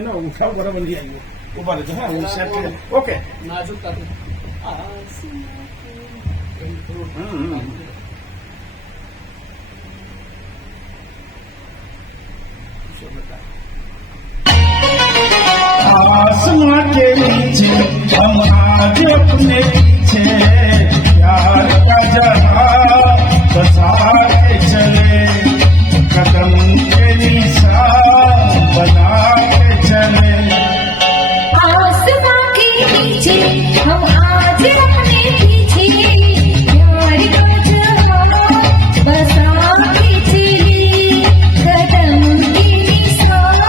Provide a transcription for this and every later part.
એનો ઉઠાવ બરાબર નહીં આવ્યો. ઉભા રહેજો. હા, હું સેટ કરી. ઓકે. નાજુક કાપી. आसमां के नीचे हम आज अपने पीछे प्यार का जहां बसा के चले, कदम के निशान बना के चले. आसमां के नीचे हम आज अपने पीछे प्यार का जहां बसा के चले, कदम के निशान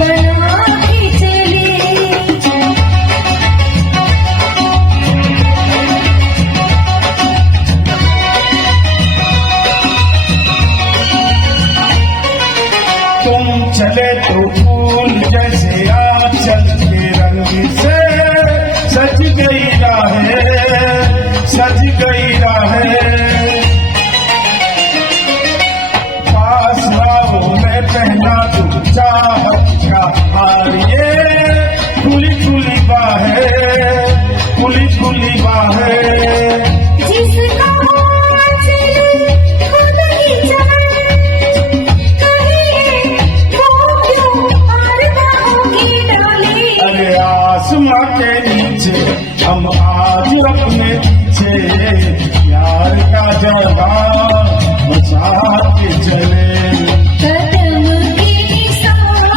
बना के चले. तुम चले तो फूल जैसे आंचल के रंग से सज गई राहें, सज गई राहें. पास आओ मैं पहना दूं चाहत का हार, ये खुली खुली बाहें, खुली खुली बाहें. जिसका चले खुद ही चमन कहे वो क्यों आरज़ू की डाले. अरे आसमां के नीचे हम आज अपने पीछे प्यार का जहां बसा के चले. कदम के निशान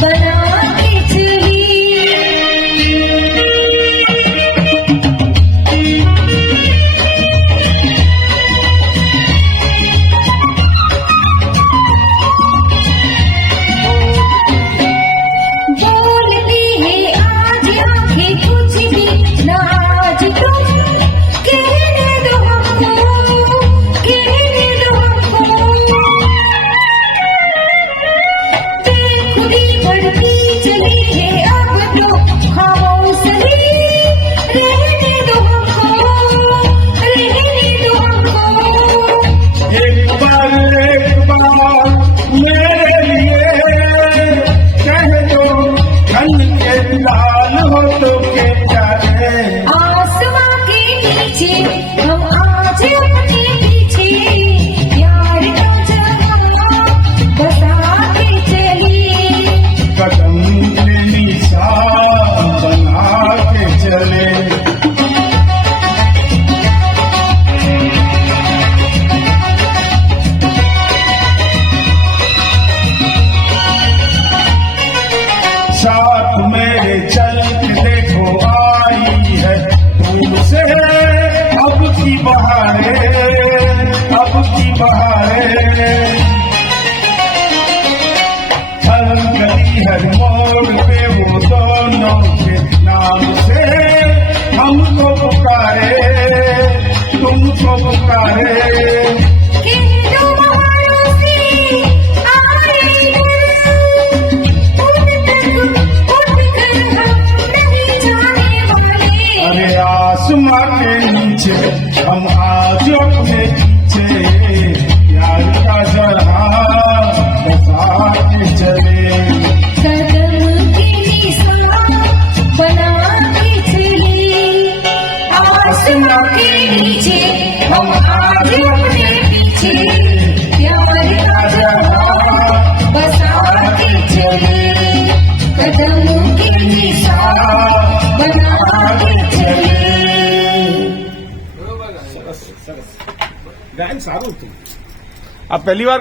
बना के चली. बोलती है आज आंखें कुछ भी ना, आज तुम कहने दो हमको, कहने दो हमको. बेखुदी बढ़ती चली है अब तो खामोश ही रहने दो हमको, रहने दो हमको. एक बार मेरे लिए कह दो, धन के लाल हो तो के प्यारे. आसमां के नीचे हम आज अपने पीछे प्यार का जहां बसा के चले. कदम के निशान बना के चले. साथ मेरे चल के देखो आई है दूर से अब की बहारें, अब की बहारें. हर गली हर मोड़ पे वो दोनों के नाम से हमको पुकारे, तुमको पुकारे. कह दो बहारों से आए उठकर हम नहीं जाने वाले. अरे आसमां के नीचे हम आज अपने पीछे प्यार का जहां बसा के चले. कदम के निशान बना के चले. आसमां के नीचे हम आज अपने पीछे प्यार का जहां बसा के चले, कदम के निशान बना के चले. બરોબર ગાય. સરસ સરસ ગાયન સારું હતું. આ પહેલી વાર